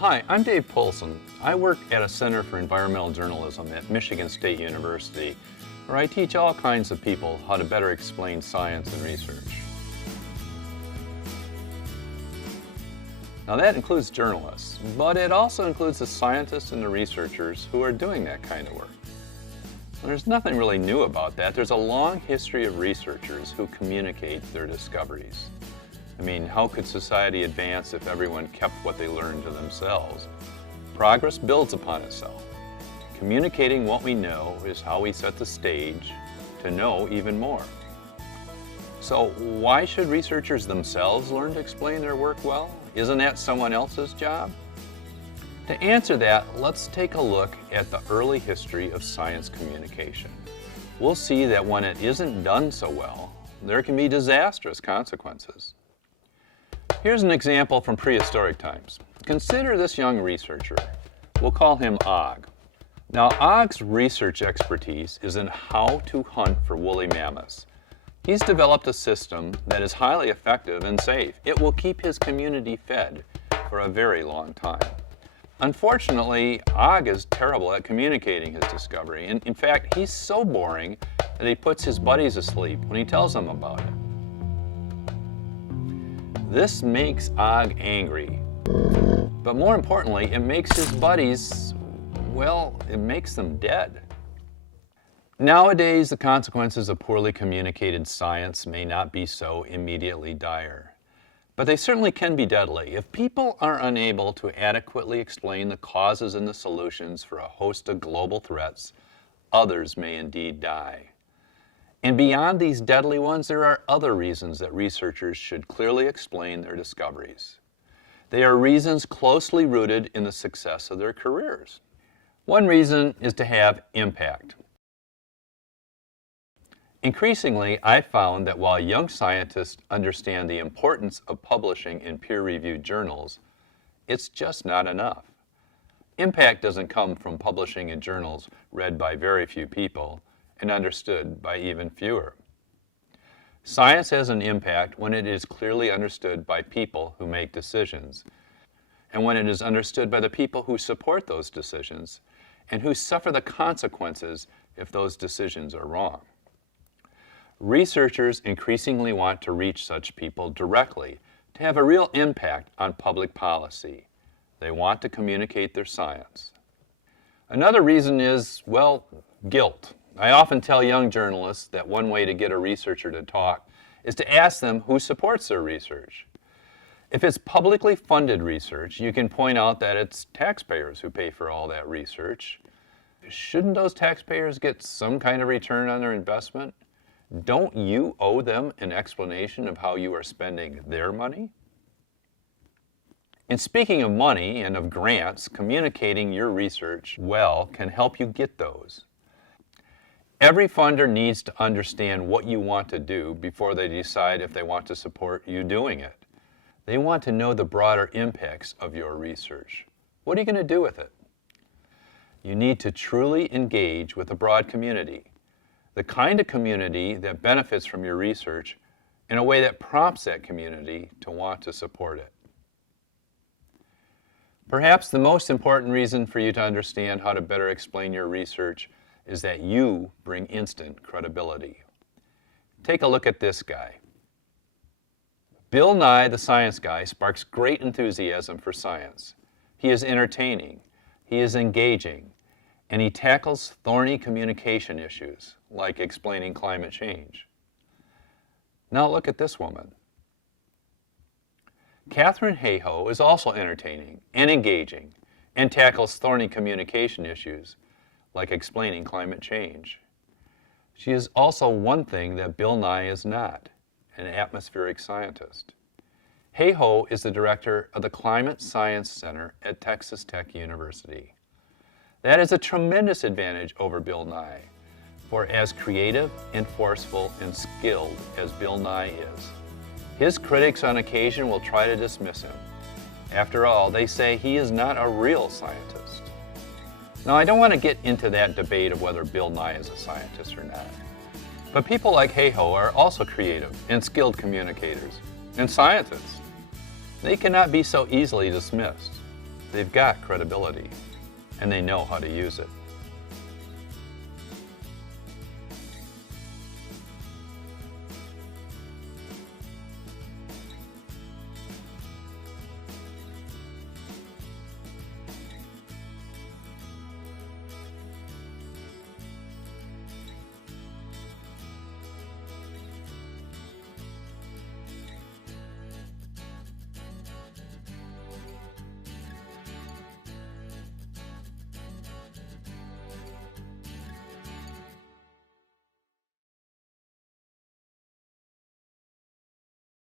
Hi, I'm Dave Polson. I work at a Center for Environmental Journalism at Michigan State University, where I teach all kinds of people how to better explain science and research. Now that includes journalists, but it also includes the scientists and the researchers who are doing that kind of work. There's nothing really new about that. There's a long history of researchers who communicate their discoveries. I mean, how could society advance if everyone kept what they learned to themselves? Progress builds upon itself. Communicating what we know is how we set the stage to know even more. So why should researchers themselves learn to explain their work well? Isn't that someone else's job? To answer that, let's take a look at the early history of science communication. We'll see that when it isn't done so well, there can be disastrous consequences. Here's an example from prehistoric times. Consider this young researcher. We'll call him Og. Now, Og's research expertise is in how to hunt for woolly mammoths. He's developed a system that is highly effective and safe. It will keep his community fed for a very long time. Unfortunately, Og is terrible at communicating his discovery. And in fact, he's so boring that he puts his buddies asleep when he tells them about it. This makes Og angry. But more importantly, it makes his buddies, well, it makes them dead. Nowadays, the consequences of poorly communicated science may not be so immediately dire. But they certainly can be deadly. If people are unable to adequately explain the causes and the solutions for a host of global threats, others may indeed die. And beyond these deadly ones, there are other reasons that researchers should clearly explain their discoveries. They are reasons closely rooted in the success of their careers. One reason is to have impact. Increasingly, I've found that while young scientists understand the importance of publishing in peer-reviewed journals, it's just not enough. Impact doesn't come from publishing in journals read by very few people and understood by even fewer. Science has an impact when it is clearly understood by people who make decisions, and when it is understood by the people who support those decisions and who suffer the consequences if those decisions are wrong. Researchers increasingly want to reach such people directly to have a real impact on public policy. They want to communicate their science. Another reason is, well, guilt. I often tell young journalists that one way to get a researcher to talk is to ask them who supports their research. If it's publicly funded research, you can point out that it's taxpayers who pay for all that research. Shouldn't those taxpayers get some kind of return on their investment? Don't you owe them an explanation of how you are spending their money? And speaking of money and of grants, communicating your research well can help you get those. Every funder needs to understand what you want to do before they decide if they want to support you doing it. They want to know the broader impacts of your research. What are you going to do with it? You need to truly engage with a broad community. The kind of community that benefits from your research in a way that prompts that community to want to support it. Perhaps the most important reason for you to understand how to better explain your research is that you bring instant credibility. Take a look at this guy. Bill Nye, the Science Guy, sparks great enthusiasm for science. He is entertaining, he is engaging, and he tackles thorny communication issues, like explaining climate change. Now look at this woman. Katharine Hayhoe is also entertaining and engaging and tackles thorny communication issues, like explaining climate change. She is also one thing that Bill Nye is not, an atmospheric scientist. Hayhoe is the director of the Climate Science Center at Texas Tech University. That is a tremendous advantage over Bill Nye, for as creative and forceful and skilled as Bill Nye is, his critics on occasion will try to dismiss him. After all, they say he is not a real scientist. Now, I don't want to get into that debate of whether Bill Nye is a scientist or not. But people like Hayhoe are also creative and skilled communicators and scientists. They cannot be so easily dismissed. They've got credibility, and they know how to use it.